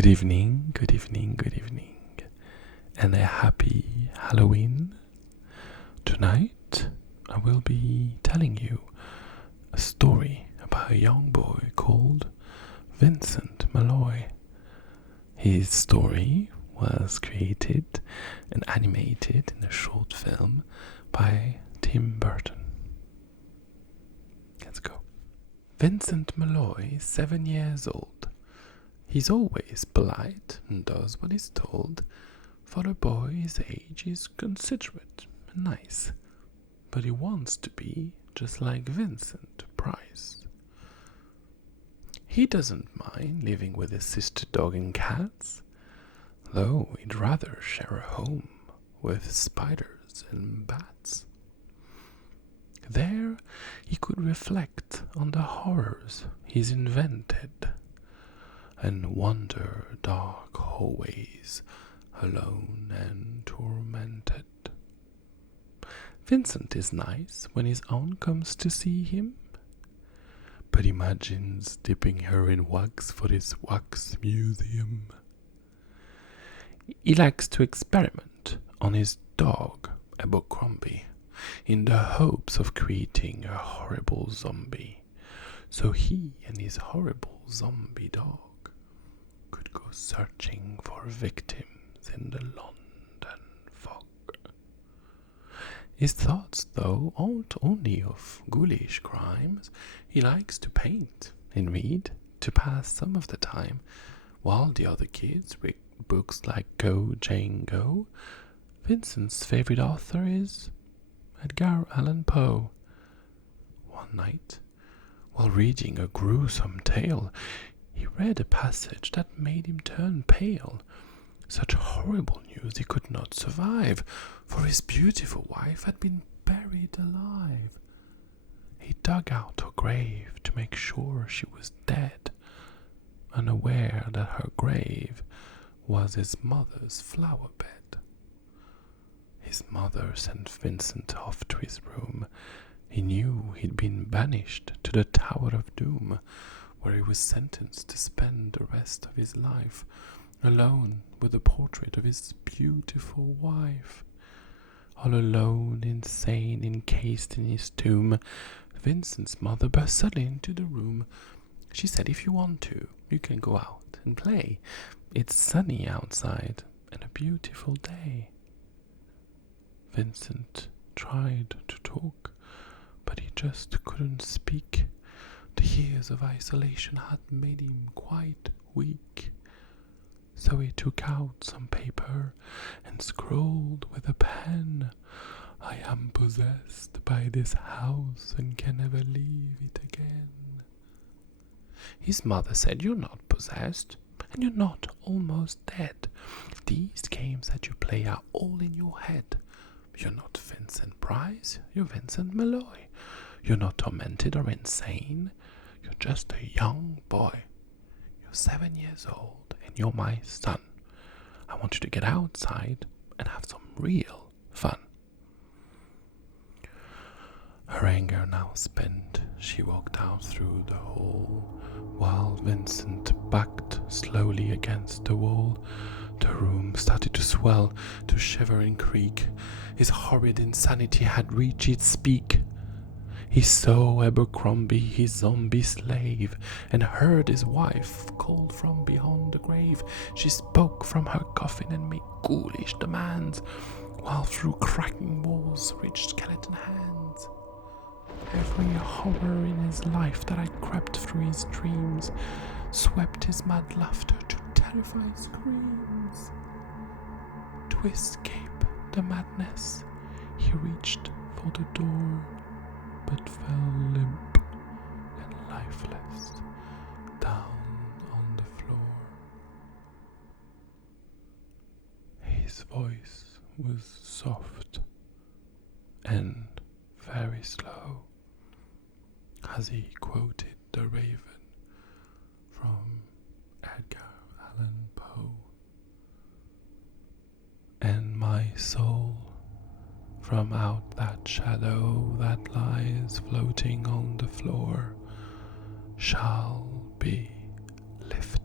Good evening, good evening, good evening, and a happy Halloween. Tonight I will be telling you a story about a young boy called Vincent Malloy. His story was created and animated in a short film by Tim Burton. Let's go. Vincent Malloy is 7 years old. He's always polite and does what he's told. For a boy his age, he's considerate and nice. But he wants to be just like Vincent Price. He doesn't mind living with his sister dog and cats, though he'd rather share a home with spiders and bats. There he could reflect on the horrors he's invented and wander dark hallways alone and tormented. Vincent is nice when his aunt comes to see him, but imagines dipping her in wax for his wax museum. He likes to experiment on his dog, Abercrombie, in the hopes of creating a horrible zombie, so he and his horrible zombie dog could go searching for victims in the London fog. His thoughts, though, aren't only of ghoulish crimes. He likes to paint and read to pass some of the time, while the other kids read books like Go, Jane, Go. Vincent's favorite author is Edgar Allan Poe. One night, while reading a gruesome tale, he read a passage that made him turn pale. Such horrible news he could not survive, for his beautiful wife had been buried alive. He dug out her grave to make sure she was dead, unaware that her grave was his mother's flower bed. His mother sent Vincent off to his room. He knew he'd been banished to the Tower of Doom, where he was sentenced to spend the rest of his life alone with the portrait of his beautiful wife. All alone, insane, encased in his tomb, Vincent's mother burst suddenly into the room. She said, "If you want to, you can go out and play. It's sunny outside and a beautiful day." Vincent tried to talk, but he just couldn't speak. The years of isolation had made him quite weak. So he took out some paper and scrawled with a pen, "I am possessed by this house and can never leave it again." His mother said, "You're not possessed, and you're not almost dead. These games that you play are all in your head. You're not Vincent Price, you're Vincent Malloy. You're not tormented or insane. You're just a young boy. You're 7 years old and you're my son. I want you to get outside and have some real fun." Her anger now spent, she walked out through the hall, while Vincent backed slowly against the wall. The room started to swell, to shiver and creak. His horrid insanity had reached its peak. He saw Abercrombie, his zombie slave, and heard his wife called from beyond the grave. She spoke from her coffin and made ghoulish demands, while through cracking walls reached skeleton hands. Every horror in his life that had crept through his dreams swept his mad laughter to terrified screams. To escape the madness, he reached for the door, but fell limp and lifeless down on the floor. His voice was soft and very slow as he quoted the Raven from Edgar Allan Poe. "And my soul, from out that shadow that lies floating on the floor, shall be lifted."